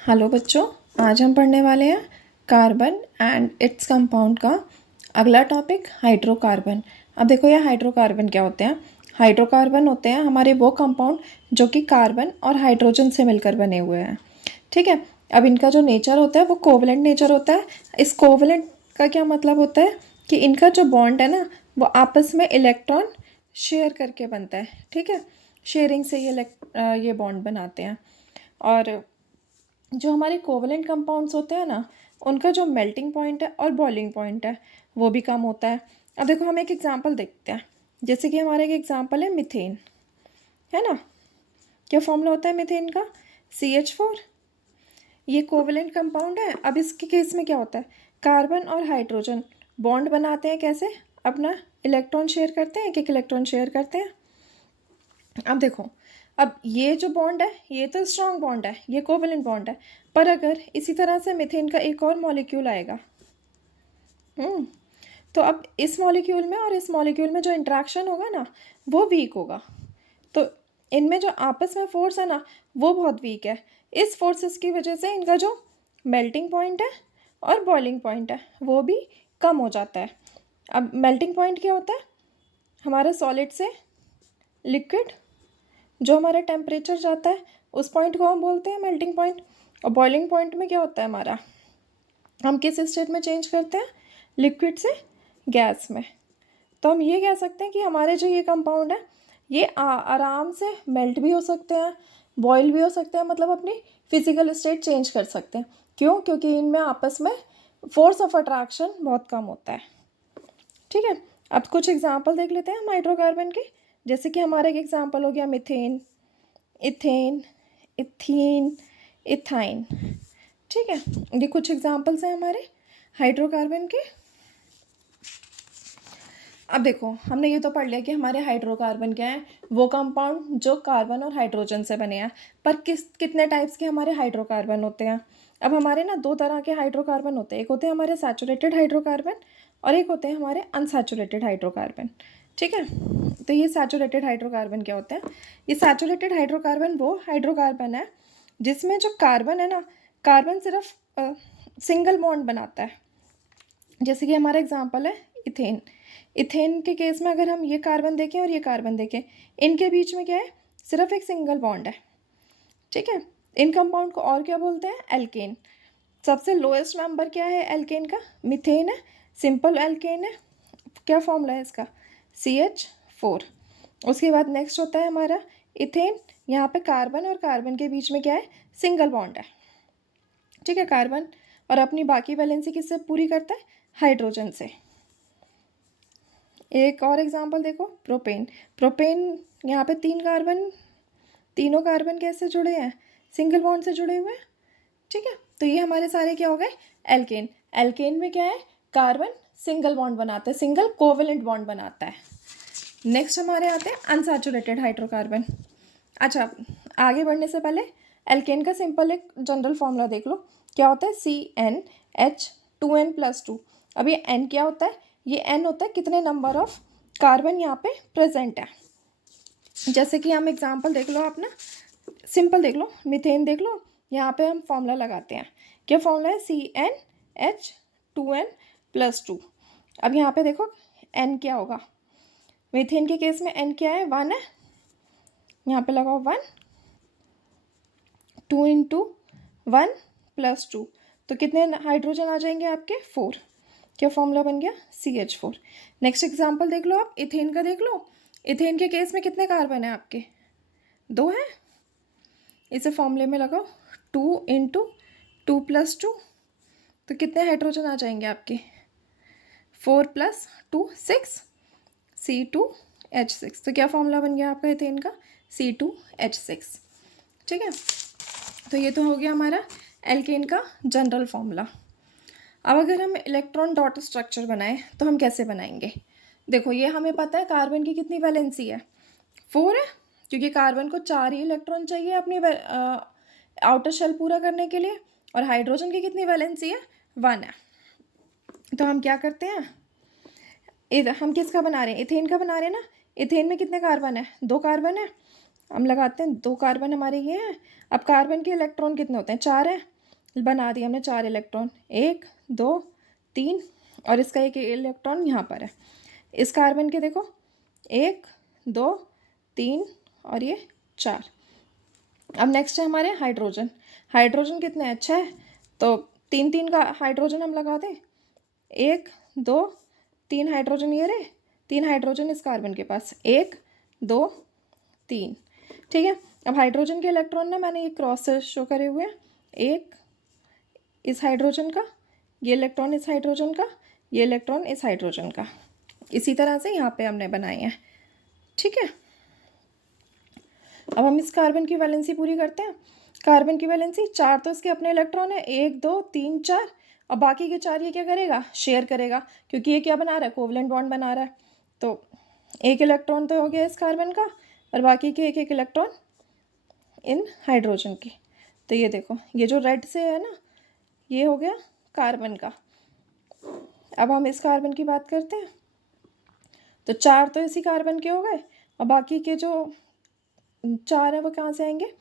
Hello बच्चों, आज हम पढ़ने वाले हैं कार्बन एंड इट्स कंपाउंड का अगला टॉपिक हाइड्रोकार्बन। अब देखो ये हाइड्रोकार्बन क्या होते हैं। हाइड्रोकार्बन होते हैं हमारे वो कंपाउंड जो कि कार्बन और हाइड्रोजन से मिलकर बने हुए हैं। ठीक है। अब इनका जो नेचर होता है वो कोवलेंट नेचर होता है। इस कोवलेंट का क्या मतलब होता है कि इनका जो बॉन्ड है ना वो आपस में इलेक्ट्रॉन शेयर करके बनता है। ठीक है, शेयरिंग से ये बॉन्ड बनाते हैं। और जो हमारे कोवलेंट कंपाउंड्स होते हैं ना उनका जो मेल्टिंग पॉइंट है और बॉइलिंग पॉइंट है वो भी कम होता है। अब देखो हम एक एग्जांपल देखते हैं। जैसे कि हमारा एक एग्जांपल है मिथेन, है ना। क्या फॉर्मूला होता है मिथेन का? CH4। ये कोवलेंट कंपाउंड है। अब इसके केस में क्या होता है, कार्बन और हाइड्रोजन बॉन्ड बनाते हैं। कैसे? अपना इलेक्ट्रॉन शेयर करते हैं, एक एक इलेक्ट्रॉन शेयर करते हैं। अब देखो, अब ये जो बॉन्ड है ये तो स्ट्रॉन्ग बॉन्ड है, ये कोवलेंट बॉन्ड है। पर अगर इसी तरह से मिथेन का एक और मॉलिक्यूल आएगा, तो अब इस मॉलिक्यूल में और इस मॉलिक्यूल में जो इंटरेक्शन होगा ना वो वीक होगा। तो इनमें जो आपस में फोर्स है ना वो बहुत वीक है। इस फोर्सेस की वजह से इनका जो मेल्टिंग पॉइंट है और बॉइलिंग पॉइंट है वो भी कम हो जाता है। अब मेल्टिंग पॉइंट क्या होता है? हमारे सॉलिड से लिक्विड जो हमारा टेम्परेचर जाता है उस पॉइंट को हम बोलते हैं मेल्टिंग पॉइंट। और बॉइलिंग पॉइंट में क्या होता है हमारा, हम किस स्टेट में चेंज करते हैं, लिक्विड से गैस में। तो हम ये कह सकते हैं कि हमारे जो ये कंपाउंड है ये आराम से मेल्ट भी हो सकते हैं, बॉयल भी हो सकते हैं, मतलब अपनी फिजिकल स्टेट चेंज कर सकते हैं। क्यों? क्योंकि इनमें आपस में फोर्स ऑफ अट्रैक्शन बहुत कम होता है। ठीक है, अब कुछ एग्जांपल देख लेते हैं हम हाइड्रोकार्बन के। जैसे कि हमारा एक एग्जांपल हो गया मिथेन, इथेन, इथीन, इथाइन। ठीक है, ये कुछ एग्जांपल्स हैं हमारे हाइड्रोकार्बन के। अब देखो हमने ये तो पढ़ लिया कि हमारे हाइड्रोकार्बन क्या है, वो कंपाउंड जो कार्बन और हाइड्रोजन से बने हैं। पर कितने टाइप्स के हमारे हाइड्रोकार्बन होते हैं? अब हमारे ना दो तरह के हाइड्रोकार्बन होते हैं। एक होते हैं हमारे सैचुरेटेड हाइड्रोकार्बन और एक होते हैं हमारे अनसैचुरेटेड हाइड्रोकार्बन। ठीक है, तो ये सैचुरेटेड हाइड्रोकार्बन क्या होते हैं? ये सैचुरेटेड हाइड्रोकार्बन वो हाइड्रोकार्बन है जिसमें जो कार्बन है ना, कार्बन सिर्फ सिंगल बॉन्ड बनाता है। जैसे कि हमारा एग्जांपल है इथेन। इथेन के केस में अगर हम ये कार्बन देखें और ये कार्बन देखें, इनके बीच में क्या है, सिर्फ एक सिंगल बॉन्ड है। ठीक है, इन कंपाउंड को और क्या बोलते हैं, एल्केन। सबसे लोएस्ट नंबर क्या है एल्केन का? मिथेन है, सिंपल एल्केन है। क्या फॉर्मूला है इसका? CH4। उसके बाद नेक्स्ट होता है हमारा इथेन। यहाँ पे कार्बन और कार्बन के बीच में क्या है, सिंगल बॉन्ड है। ठीक है, कार्बन और अपनी बाकी वैलेंसी किससे पूरी करता है, हाइड्रोजन से। एक और एग्जांपल देखो, प्रोपेन। प्रोपेन यहाँ पे तीन कार्बन, तीनों कार्बन कैसे जुड़े हैं, सिंगल बॉन्ड से जुड़े हुए हैं। ठीक है, तो ये हमारे सारे क्या हो गए, एल्केन। एल्केन में क्या है, कार्बन सिंगल बॉन्ड बनाता है, सिंगल कोवेलेंट बॉन्ड बनाता है। नेक्स्ट हमारे आते हैं अनसैचुरेटेड हाइड्रोकार्बन। अच्छा, आगे बढ़ने से पहले एल्केन का सिंपल एक जनरल फॉर्मूला देख लो। क्या होता है, CnH2n+2। अब ये n क्या होता है, ये n होता है कितने नंबर ऑफ कार्बन यहाँ पे प्रेजेंट है। जैसे कि हम एग्जांपल देख लो, आप ना सिंपल देख लो, मिथेन देख लो। यहाँ पे हम फॉर्मूला लगाते हैं। क्या फॉर्मूला है, CnH2n+2। अब यहाँ पे देखो n क्या होगा, मीथेन के केस में n क्या है, 1 है। यहाँ पे लगाओ 1, 2 इंटू 1+2, तो कितने हाइड्रोजन आ जाएंगे आपके, 4। क्या फॉर्मूला बन गया, CH4। नेक्स्ट एग्जांपल देख लो आप, इथेन का देख लो। इथेन के केस में कितने कार्बन है आपके, 2 हैं। इसे फॉर्मूले में लगाओ, 2 इंटू 2+2, तो कितने हाइड्रोजन आ जाएंगे आपके, 4+2 6, C2H6। तो क्या फॉर्मूला बन गया आपका इथेन का, C2H6। ठीक है, तो ये तो हो गया हमारा एल्केन का जनरल फॉर्मूला। अब अगर हम इलेक्ट्रॉन डॉट स्ट्रक्चर बनाएं तो हम कैसे बनाएंगे? देखो ये हमें पता है कार्बन की कितनी वैलेंसी है, 4 है, क्योंकि कार्बन को 4 ही इलेक्ट्रॉन चाहिए अपनी आउटर शेल पूरा करने के लिए। और हाइड्रोजन की कितनी वैलेंसी है, 1 है। तो हम क्या करते हैं, हम किसका बना रहे हैं, इथेन का बना रहे हैं ना। इथेन में कितने कार्बन है, 2 कार्बन है। हम लगाते हैं 2 कार्बन हमारे ये हैं। अब कार्बन के इलेक्ट्रॉन कितने होते हैं? 4 हैं, बना दिए हमने 4 इलेक्ट्रॉन, 1 2 3 और इसका एक इलेक्ट्रॉन यहाँ पर है। इस कार्बन के देखो 1 2 3 और ये 4। अब नेक्स्ट है हमारे हाइड्रोजन। हाइड्रोजन कितने हैं? 6, तो 3 का हाइड्रोजन हम लगा दें, 1 2 3 हाइड्रोजन ये रहे, 3 हाइड्रोजन इस कार्बन के पास, 1 2 3। ठीक है, अब हाइड्रोजन के इलेक्ट्रॉन ना मैंने ये क्रॉस से शो करे हुए हैं, एक इस हाइड्रोजन का, ये इलेक्ट्रॉन इस हाइड्रोजन का, ये इलेक्ट्रॉन इस हाइड्रोजन का। इसी तरह से यहाँ पे हमने बनाए हैं। ठीक है, अब हम इस कार्बन की वैलेंसी पूरी करते हैं। कार्बन की वैलेंसी 4 तो इसके अपने इलेक्ट्रॉन है, 1 2 3 4, और बाकी के 4 ये क्या करेगा? शेयर करेगा, क्योंकि ये क्या बना रहा है? कोवलेंट बॉन्ड बना रहा है। तो एक इलेक्ट्रॉन तो हो गया इस कार्बन का और बाकी के एक एक इलेक्ट्रॉन इन हाइड्रोजन की। तो ये देखो, ये जो रेड से है ना, ये हो गया कार्बन का। अब हम इस कार्बन की बात करते हैं। तो 4 तो इसी कार्बन के हो गए और बाकी के जो 4 है वो कहाँ से आएंगे?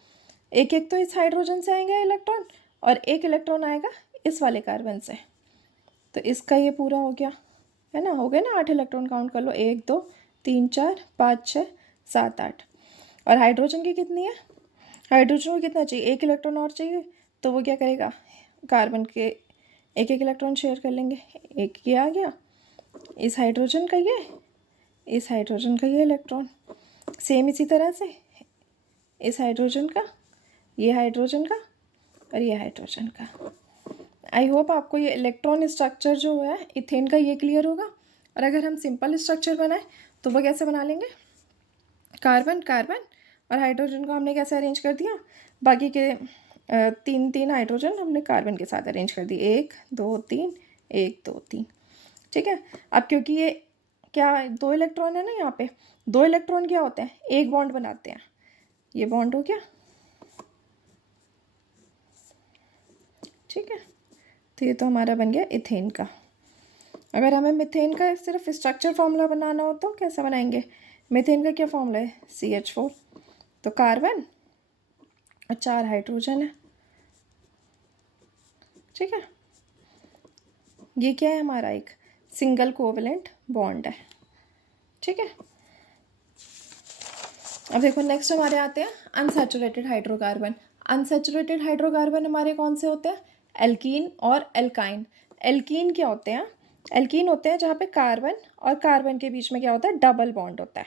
एक एक तो इस हाइड्रोजन से आएंगे इलेक्ट्रॉन और एक इलेक्ट्रॉन आएगा इस वाले कार्बन से। तो इसका ये पूरा हो गया, है ना, हो गया ना 8 इलेक्ट्रॉन। काउंट कर लो, 1 2 3 4 5 6 7 8। और हाइड्रोजन की कितनी है? हाइड्रोजन को कितना चाहिए? 1 इलेक्ट्रॉन और चाहिए, तो वो क्या करेगा? कार्बन के एक एक इलेक्ट्रॉन शेयर कर लेंगे। एक ये आ गया इस हाइड्रोजन का, ये इस हाइड्रोजन का ये इलेक्ट्रॉन, सेम इसी तरह से इस हाइड्रोजन का, ये हाइड्रोजन का और ये हाइड्रोजन का। आई होप आपको ये इलेक्ट्रॉन स्ट्रक्चर जो है इथेन का ये क्लियर होगा। और अगर हम सिंपल स्ट्रक्चर बनाए तो वो कैसे बना लेंगे? कार्बन कार्बन और हाइड्रोजन को हमने कैसे अरेंज कर दिया? बाकी के 3 हाइड्रोजन हमने कार्बन के साथ अरेंज कर दिए, 1 2 3 1 2 3। ठीक है, अब क्योंकि ये क्या 2 इलेक्ट्रॉन है ना, यहाँ पे 2 इलेक्ट्रॉन क्या होते हैं? एक बॉन्ड बनाते हैं। ये बॉन्ड हो गया। ठीक है, तो ये तो हमारा बन गया इथेन का। अगर हमें मीथेन का सिर्फ स्ट्रक्चर फॉर्मूला बनाना हो तो कैसे बनाएंगे? मीथेन का क्या फॉर्मूला है? CH4। तो कार्बन और 4 हाइड्रोजन है। ठीक है, ये क्या है? हमारा एक सिंगल कोवलेंट बॉन्ड है। ठीक है, अब देखो नेक्स्ट हमारे आते हैं अनसैचुरेटेड हाइड्रोकार्बन। अनसैचुरेटेड हाइड्रोकार्बन हमारे कौन से होते हैं? एल्कीन और एल्काइन। एल्कीन क्या होते हैं? एल्कीन होते हैं जहाँ पे कार्बन और कार्बन के बीच में क्या होता है? डबल बॉन्ड होता है।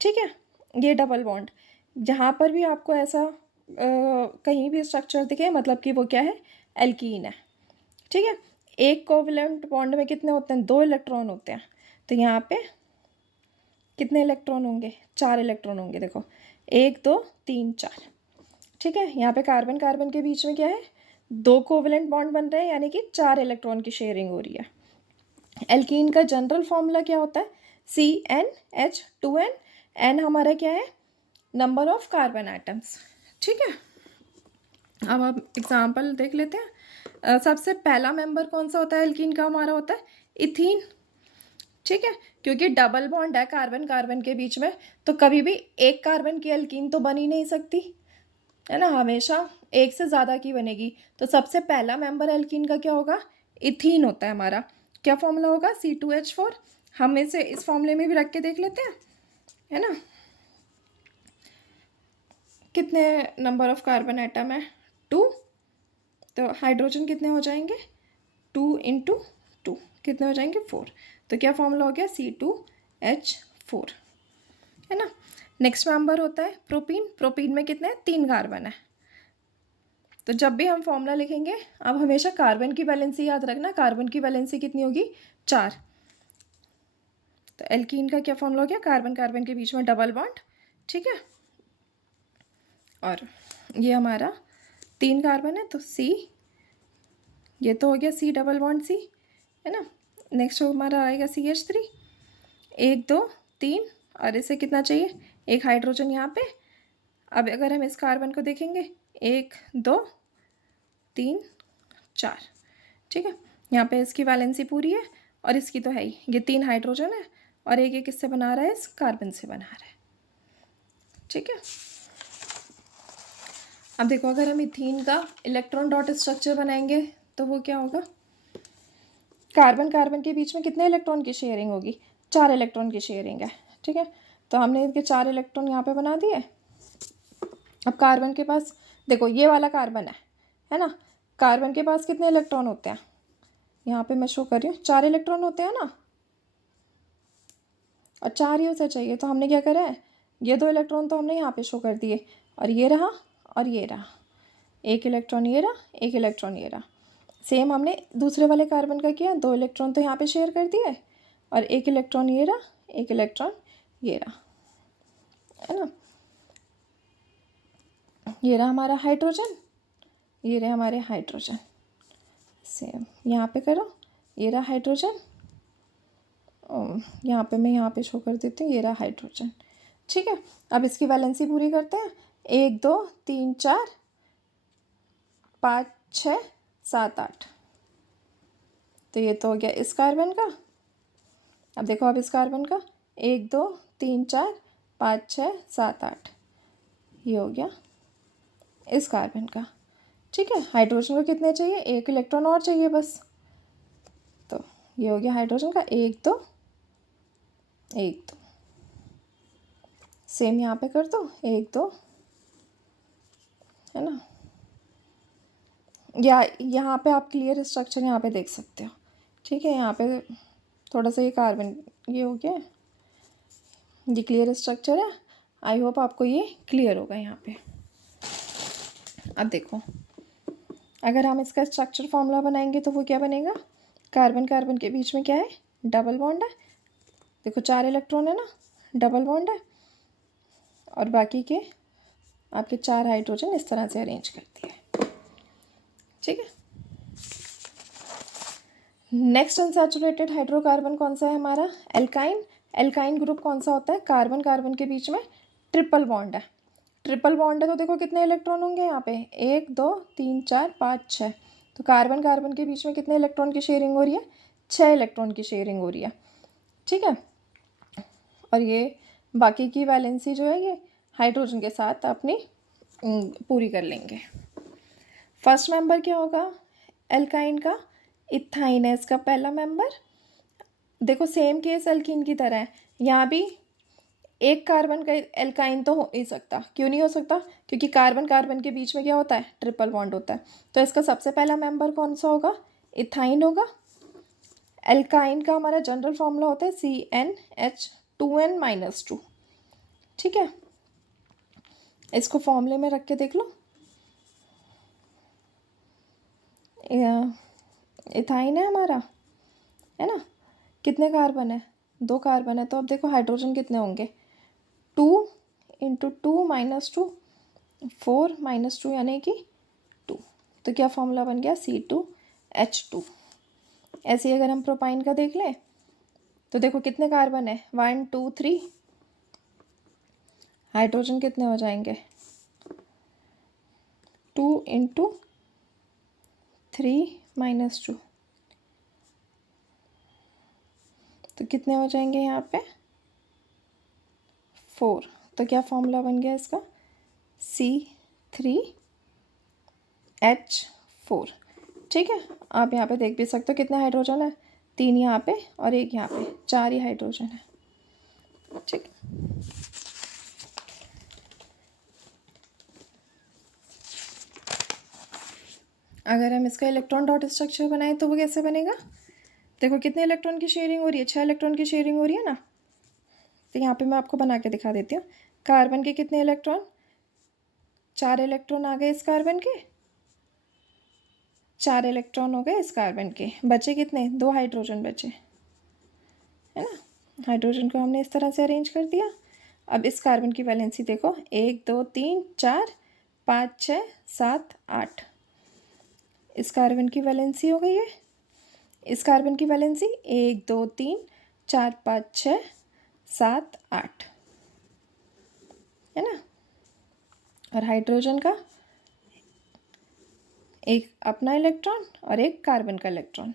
ठीक है, ये डबल बॉन्ड जहाँ पर भी आपको ऐसा कहीं भी स्ट्रक्चर दिखे, मतलब कि वो क्या है? एल्कीन है। ठीक है, एक कोवलेंट बॉन्ड में कितने होते हैं? 2 इलेक्ट्रॉन होते हैं। तो यहाँ पे कितने इलेक्ट्रॉन होंगे? 4 इलेक्ट्रॉन होंगे। देखो 1 2 3 4। ठीक है, यहाँ पे कार्बन कार्बन के बीच में क्या है? 2 कोवलेंट बॉन्ड बन रहे हैं, यानी कि 4 इलेक्ट्रॉन की शेयरिंग हो रही है। एल्कीन का जनरल फॉर्मूला क्या होता है? CnH2n। एन हमारा क्या है? Number of carbon atoms. ठीक है, अब हम एग्जाम्पल देख लेते हैं। सबसे पहला मेंबर कौन सा होता है एल्कीन का? हमारा होता है इथीन। ठीक है, क्योंकि डबल बॉन्ड है कार्बन कार्बन के बीच में, तो कभी भी एक कार्बन की एल्कीन तो बन ही नहीं सकती, है ना, हमेशा एक से ज़्यादा की बनेगी। तो सबसे पहला मेंबर एल्कीन का क्या होगा? इथीन होता है हमारा। क्या फॉर्मूला होगा? C2H4। हम इसे इस फॉर्मूले में भी रख के देख लेते हैं, है ना। कितने नंबर ऑफ कार्बन एटम है? 2। तो हाइड्रोजन कितने हो जाएंगे? 2 × 2 कितने हो जाएंगे? 4। तो क्या फॉर्मूला हो गया? C2H4, है ना। नेक्स्ट मेंबर होता है प्रोपीन। प्रोपीन में कितने हैं? 3 कार्बन है। तो जब भी हम फॉर्मूला लिखेंगे, अब हमेशा कार्बन की वैलेंसी याद रखना। कार्बन की वैलेंसी कितनी होगी? 4। तो एल्कीन का क्या फॉर्मूला हो गया? कार्बन कार्बन के बीच में डबल बॉन्ड। ठीक है, और ये हमारा 3 कार्बन है, तो C, ये तो हो गया C डबल बॉन्ड C, है ना। नेक्स्ट हमारा आएगा CH3। 1 2 3 और इसे कितना चाहिए? एक हाइड्रोजन यहाँ पे। अब अगर हम इस कार्बन को देखेंगे, 1 2 3 4। ठीक है, यहाँ पे इसकी वैलेंसी पूरी है और इसकी तो है ही। ये 3 हाइड्रोजन है और एक एक किससे बना रहा है? इस कार्बन से बना रहा है। ठीक है, अब देखो अगर हम इथीन का इलेक्ट्रॉन डॉट स्ट्रक्चर बनाएंगे तो वो क्या होगा, कार्बन कार्बन के बीच में कितने इलेक्ट्रॉन की शेयरिंग होगी, 4 इलेक्ट्रॉन की शेयरिंग है। ठीक है, तो हमने इनके 4 इलेक्ट्रॉन यहाँ पे बना दिए। अब कार्बन के पास देखो ये वाला कार्बन है ना, कार्बन के पास कितने इलेक्ट्रॉन होते हैं, यहाँ पे मैं शो कर रही हूँ 4 इलेक्ट्रॉन होते हैं ना, और 4 ही उसे चाहिए। तो हमने क्या करा है, ये 2 इलेक्ट्रॉन तो हमने यहाँ पे शो कर दिए, और ये रहा और ये रहा, 1 इलेक्ट्रॉन ये रहा, 1 इलेक्ट्रॉन ये रहा। सेम हमने दूसरे वाले कार्बन का किया, 2 इलेक्ट्रॉन तो यहाँ पे शेयर कर दिए, और 1 इलेक्ट्रॉन ये रहा, 1 इलेक्ट्रॉन ये रहा, है ना। ये रहा हमारा हाइड्रोजन, ये रहे हमारे हाइड्रोजन। सेम यहाँ पे करो, ये रहा हाइड्रोजन, यहाँ पे मैं यहाँ पे शो कर देती हूँ, ये रहा हाइड्रोजन। ठीक है, अब इसकी वैलेंसी पूरी करते हैं, 1 2 3 4 5 6 7 8। तो ये तो हो गया इस कार्बन का। अब देखो अब इस कार्बन का 1 2 3 4 5 6 7 8, ये हो गया इस कार्बन का। ठीक है, हाइड्रोजन को कितने चाहिए, 1 इलेक्ट्रॉन और चाहिए बस। तो ये हो गया हाइड्रोजन का 1 2 1 2। सेम यहाँ पे कर दो 1 2, है ना। या यहाँ पे आप क्लियर स्ट्रक्चर यहाँ पे देख सकते हो। ठीक है, यहाँ पे थोड़ा सा ये कार्बन ये हो गया, ये क्लियर स्ट्रक्चर है। आई होप आपको ये क्लियर होगा यहाँ पे। अब देखो अगर हम इसका स्ट्रक्चर फॉर्मूला बनाएंगे तो वो क्या बनेगा, कार्बन कार्बन के बीच में क्या है, डबल बॉन्ड है। देखो 4 इलेक्ट्रॉन है ना, डबल बॉन्ड है, और बाकी के आपके 4 हाइड्रोजन इस तरह से अरेंज कर दिए। ठीक है, नेक्स्ट अनसैचुरेटेड हाइड्रोकार्बन कौन सा है हमारा, एल्काइन। एल्काइन ग्रुप कौन सा होता है, कार्बन कार्बन के बीच में ट्रिपल बॉन्ड है। ट्रिपल बॉन्ड है तो देखो कितने इलेक्ट्रॉन होंगे यहाँ पे, 1 2 3 4 5 6। तो कार्बन कार्बन के बीच में कितने इलेक्ट्रॉन की शेयरिंग हो रही है, 6 इलेक्ट्रॉन की शेयरिंग हो रही है। ठीक है, और ये बाकी की वैलेंसी जो है ये हाइड्रोजन के साथ अपनी पूरी कर लेंगे। फर्स्ट मेंबर क्या होगा एल्काइन का, इथाइन है इसका पहला मेंबर। देखो सेम केस एल्कीन की तरह है, यहाँ भी एक कार्बन का एल्काइन तो हो नहीं सकता। क्यों नहीं हो सकता, क्योंकि कार्बन कार्बन के बीच में क्या होता है, ट्रिपल बॉन्ड होता है। तो इसका सबसे पहला मेंबर कौन सा होगा, इथाइन होगा। एल्काइन का हमारा जनरल फॉर्मूला होता है CnH2n-2। ठीक है, इसको फॉर्मूले में रख के देख लो। इथाइन है हमारा, है ना। कितने कार्बन है, 2 कार्बन है। तो अब देखो हाइड्रोजन कितने होंगे, 2 × 2 - 2 4 - 2 यानी कि 2। तो क्या फॉर्मूला बन गया, C2H2। ऐसे ही अगर हम प्रोपाइन का देख लें तो देखो कितने कार्बन है, 1 2 3। हाइड्रोजन कितने हो जाएंगे, 2 × 3 - 2। तो कितने हो जाएंगे यहाँ पे, 4। तो क्या फॉर्मूला बन गया इसका, C3H4। ठीक है, आप यहाँ पे देख भी सकते हो कितने हाइड्रोजन है, 3 यहाँ पे और 1 यहाँ पे, 4 ही हाइड्रोजन है। ठीक, अगर हम इसका इलेक्ट्रॉन डॉट स्ट्रक्चर बनाएं तो वो कैसे बनेगा, देखो कितने इलेक्ट्रॉन की शेयरिंग हो रही है, 6 इलेक्ट्रॉन की शेयरिंग हो रही है ना। तो यहाँ पे मैं आपको बना के दिखा देती हूँ। कार्बन के कितने इलेक्ट्रॉन, 4 इलेक्ट्रॉन आ गए इस कार्बन के, 4 इलेक्ट्रॉन हो गए इस कार्बन के, बचे कितने, 2 हाइड्रोजन बचे, है ना। हाइड्रोजन को हमने इस तरह से अरेंज कर दिया। अब इस कार्बन की वैलेंसी देखो, 1 2 3 4 5 6 7 8। इस कार्बन की वैलेंसी हो गई है, इस कार्बन की वैलेंसी 1 2 3 4 5 6 7 8, है ना। और हाइड्रोजन का एक अपना इलेक्ट्रॉन और एक कार्बन का इलेक्ट्रॉन।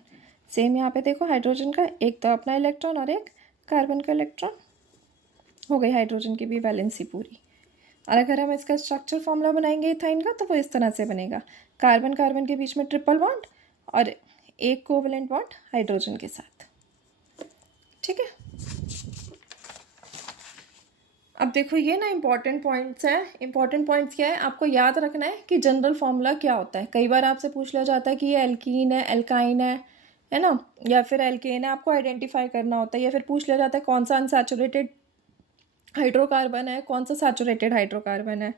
सेम यहाँ पे देखो हाइड्रोजन का एक तो अपना इलेक्ट्रॉन और एक कार्बन का इलेक्ट्रॉन। हो गई हाइड्रोजन की भी वैलेंसी पूरी। और अगर हम इसका स्ट्रक्चर फॉर्मूला बनाएंगे इथाइन का, तो वो इस तरह से बनेगा, कार्बन कार्बन के बीच में ट्रिपल बॉन्ड और एक कोवेलेंट बॉन्ड हाइड्रोजन के साथ। ठीक है, अब देखो ये ना इंपॉर्टेंट पॉइंट्स हैं। इंपॉर्टेंट पॉइंट्स क्या है, आपको याद रखना है कि जनरल फॉर्मूला क्या होता है। कई बार आपसे पूछ लिया जाता है कि ये एल्कीन है, एल्काइन है ना, या फिर एल्केन है, आपको आइडेंटिफाई करना होता है। या फिर पूछ लिया जाता है कौन सा अनसैचुरेटेड हाइड्रोकार्बन है, कौन सा सैचुरेटेड हाइड्रोकार्बन है।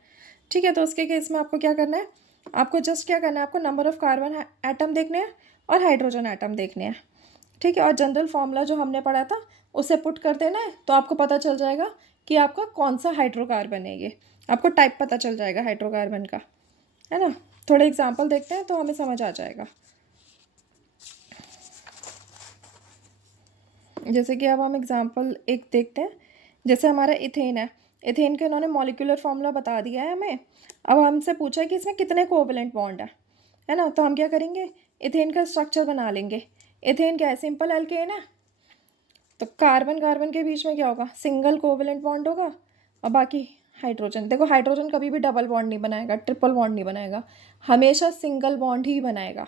ठीक है, तो उसके केस में आपको क्या करना है, आपको जस्ट क्या करना है, आपको नंबर ऑफ़ कार्बन एटम देखने हैं और हाइड्रोजन एटम देखने हैं। ठीक है, और जनरल फार्मूला जो हमने पढ़ा था उसे पुट कर देना है, तो आपको पता चल जाएगा कि आपका कौन सा हाइड्रोकार्बन है। ये आपको टाइप पता चल जाएगा हाइड्रोकार्बन का, है ना। थोड़े एग्जांपल देखते हैं तो हमें समझ आ जाएगा। जैसे कि अब हम एग्जांपल एक देखते हैं। जैसे हमारा इथेन है, इथेन के उन्होंने मॉलिक्यूलर फार्मूला बता दिया है हमें। अब हमसे पूछा है कि इसमें कितने कोवेलेंट बॉन्ड है ना। तो हम क्या करेंगे, इथेन का स्ट्रक्चर बना लेंगे। इथेन क्या है, सिंपल एल्केन है, तो कार्बन कार्बन के बीच में क्या होगा, सिंगल कोवेलेंट बॉन्ड होगा। और बाकी हाइड्रोजन, देखो हाइड्रोजन कभी भी डबल बॉन्ड नहीं बनाएगा, ट्रिपल बॉन्ड नहीं बनाएगा, हमेशा सिंगल बॉन्ड ही बनाएगा।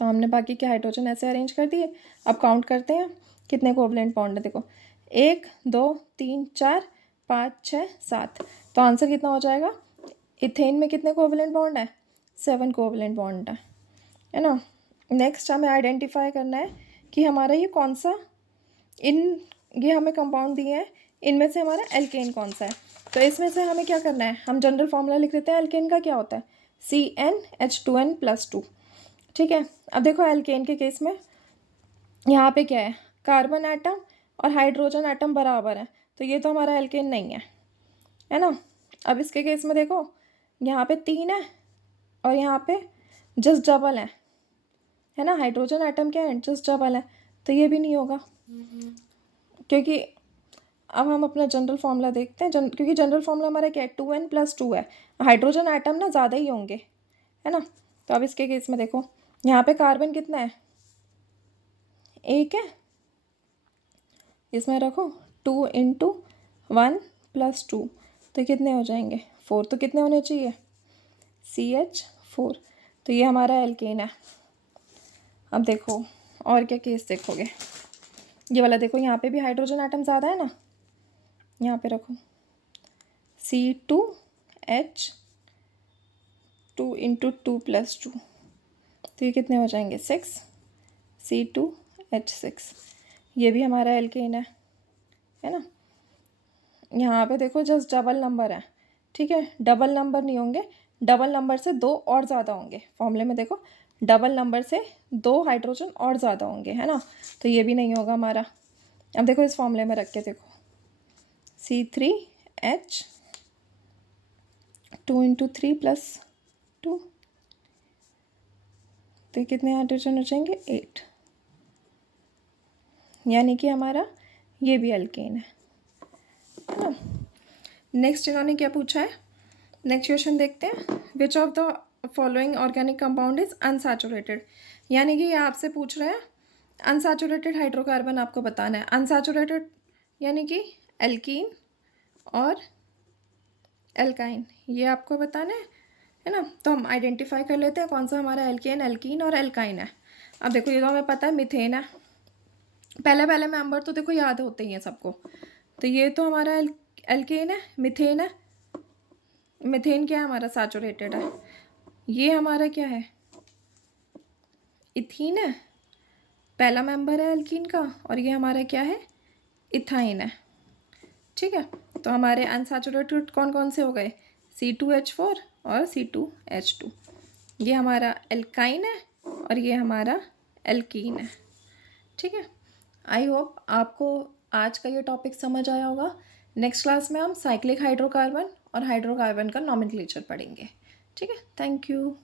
तो हमने बाकी के हाइड्रोजन ऐसे अरेंज कर दिए। अब काउंट करते हैं कितने कोवेलेंट बॉन्ड है। देखो 1 2 3 4 5 6 7, तो आंसर कितना हो जाएगा, इथेन में कितने कोवेलेंट बॉन्ड है, 7 कोवेलेंट बॉन्ड है ना। नेक्स्ट हमें आइडेंटिफाई करना है कि हमारा ये कौन सा, ये हमें कंपाउंड दिए हैं, इनमें से हमारा एल्केन कौन सा है। तो इसमें से हमें क्या करना है, हम जनरल फॉर्मूला लिख देते हैं। एल्केन का क्या होता है, CnH2n+2। ठीक है, अब देखो एल्केन के केस में यहाँ पे क्या है, कार्बन एटम और हाइड्रोजन एटम बराबर है, तो ये तो हमारा एल्केन नहीं है ना। अब इसके केस में देखो यहाँ पे 3 है और यहाँ पे जस्ट डबल है ना। हाइड्रोजन एटम क्या है, जस्ट डबल है, तो ये भी नहीं होगा। क्योंकि अब हम अपना जनरल फार्मूला देखते हैं। क्योंकि जनरल फार्मूला हमारा क्या है, 2n+2 है, हाइड्रोजन एटम ना ज़्यादा ही होंगे, है ना। तो अब इसके केस में देखो यहाँ पे कार्बन कितना है, 1 है, इसमें रखो 2 × 1 + 2, तो कितने हो जाएंगे, 4। तो कितने होने चाहिए, CH4। तो ये हमारा एल्केन है। अब देखो और क्या केस देखोगे, ये वाला देखो, यहाँ पे भी हाइड्रोजन एटम ज़्यादा है ना, यहाँ पे रखो C2H2 × 2 + 2, तो ये कितने हो जाएंगे, 6, C2H6। ये भी हमारा एल्केन है ना। यहाँ पे देखो जस्ट डबल नंबर है, ठीक है, डबल नंबर नहीं होंगे, डबल नंबर से 2 और ज़्यादा होंगे। फॉर्मूले में देखो डबल नंबर से 2 हाइड्रोजन और ज़्यादा होंगे, है ना, तो ये भी नहीं होगा हमारा। अब देखो इस फॉर्मूले में रख के देखो, C3H 2 × 3 + 2, तो कितने हाइड्रोजन हो जाएंगे, 8, यानी कि हमारा ये भी एल्केन है ना। नेक्स्ट इन्होंने क्या पूछा है, नेक्स्ट क्वेश्चन देखते हैं। Which of the following organic compound is unsaturated, यानी कि ये आपसे पूछ रहे हैं अनसैचुरेटेड हाइड्रोकार्बन आपको बताना है। अनसैचुरेटेड यानी कि एल्कीन और एल्काइन, ये आपको बताना है ना। तो हम आइडेंटिफाई कर लेते हैं कौन सा हमारा एल्केन, एल्कीन और एल्काइन है। अब देखो ये तो हमें पता है मिथेन है, पहले पहले मेंबर तो देखो याद होते ही हैं सबको। तो ये तो हमारा एल्केन है, मिथेन है, मिथेन क्या है हमारा, सैचुरेटेड है। ये हमारा क्या है, इथीन है, पहला मेंबर है एल्कीन का, और ये हमारा क्या है, इथाइन है। ठीक है, तो हमारे अनसैचुरेटेड कौन कौन से हो गए, C2H4 और C2H2। ये हमारा एल्काइन है और ये हमारा एल्कीन है। ठीक है, आई होप आपको आज का ये टॉपिक समझ आया होगा। नेक्स्ट क्लास में हम साइक्लिक हाइड्रोकार्बन और हाइड्रोकार्बन का नॉमेनक्लेचर पढ़ेंगे। ठीक है, थैंक यू।